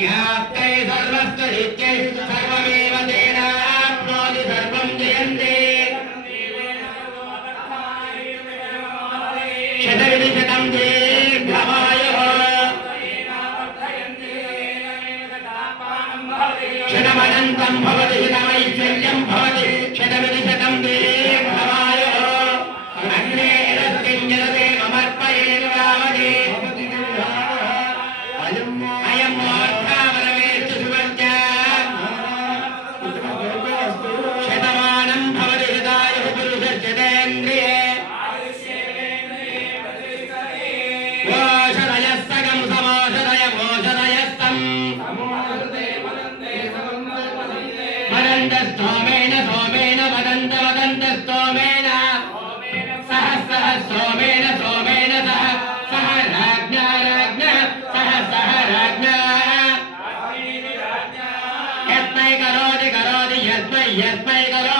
ज्ञात्यै सर्वस्तरित्यै सर्वमेव तेनाप्नोति सर्वं जयन्ते शतविधि शतं दीर्घमायुः शतमनन्तं भवति వదంత స్తోమేన సోమేన వదంత వదంత స్తోమేన సహ సహ సోమేన సోమేన సహ. సహ రాజ్ఞా రాజ్ఞా సహ సహ రాజ్ఞా. యస్మై కరోతి కరోతి యస్మై యస్మై కరోతి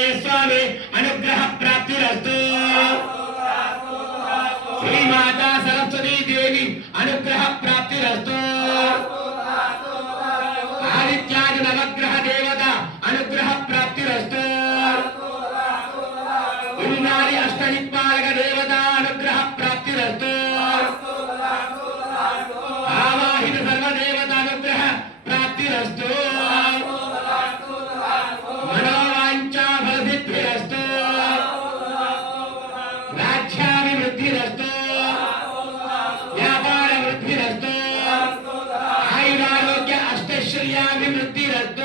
ఉన్నారి అష్టదిక్పాలక దేవత అనుగ్రహ ప్రాప్తిరస్తు ఆవాహిత సర్వదేవత అనుగ్రహ ప్రాప్తిరస్తు మనోవాంఛా ఫలసిద్ధిరస్తు రాజ్యాభివృద్ధిరస్తు వ్యాపార వృద్ధిరస్తు ఆయురారోగ్య అష్టైశ్వర్యాభివృద్ధిరస్తు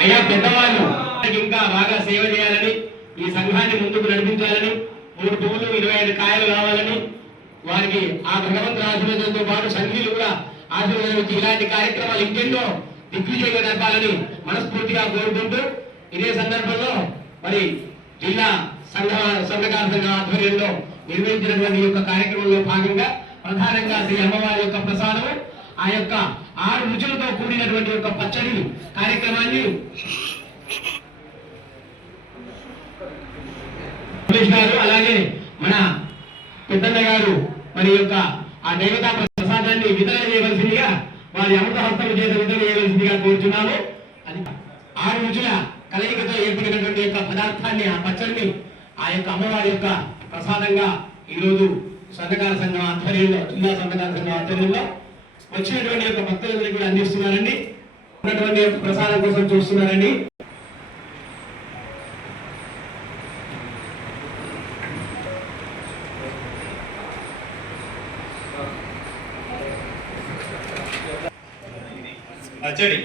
అయ్యా పెద్దవాళ్ళు ఇంకా బాగా సేవ చేయాలని ఈ సంఘాన్ని ముందుకు నడిపించాలని మూడు పువ్వులు ఇరవై ఐదు కాయలు కావాలని వారికి ఆ భగవంతుని ఆశీర్వదంతో పాటు సంఘీయులు కూడా ఆశీర్వదించి ఇలాంటి కార్యక్రమాలు ఇంకెన్నో దిగ్విజయంగా జరపాలని మనస్ఫూర్తిగా కోరుకుంటూ ఇదే సందర్భంలో మరి జిల్లా సంఘ సంఘకాల సంఘ ఆధ్వర్యంలో నిర్వహించినటువంటి ఈ యొక్క కార్యక్రమంలో భాగంగా ప్రధానంగా శ్రీ అమ్మవారి యొక్క ప్రసాదం ఆ యొక్క ఆరు రుచులతో కూడినటువంటి యొక్క పచ్చడి కార్యక్రమాన్ని గారు అలాగే మన పెద్దన్న గారు మరి యొక్క ఆ దేవతా ప్రసాదాన్ని వితరణ చేయవలసిందిగా వారి అమృత హస్తము చేత వితరణ చేయవలసిందిగా కోరుచున్నాము. అది ఆరు రుచుల కలయికతో ఏర్పడినటువంటి యొక్క పదార్థాన్ని ఆ పచ్చడిని ఆ యొక్క అమ్మవారి యొక్క ప్రసాదంగా ఈరోజు సంఘకార సంఘం ఆధ్వర్యంలో జిల్లా సంఘకార సంఘం ఆధ్వర్యంలో వచ్చినటువంటి యొక్క భక్తులందరికీ కూడా అందిస్తున్నారండి. ఉన్నటువంటి యొక్క ప్రసాదం కోసం చూస్తున్నారండి. అచ్చడి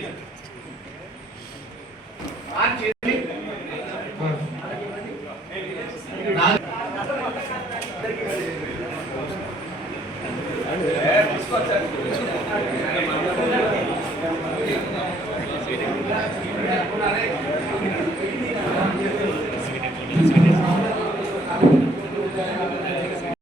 Thank you.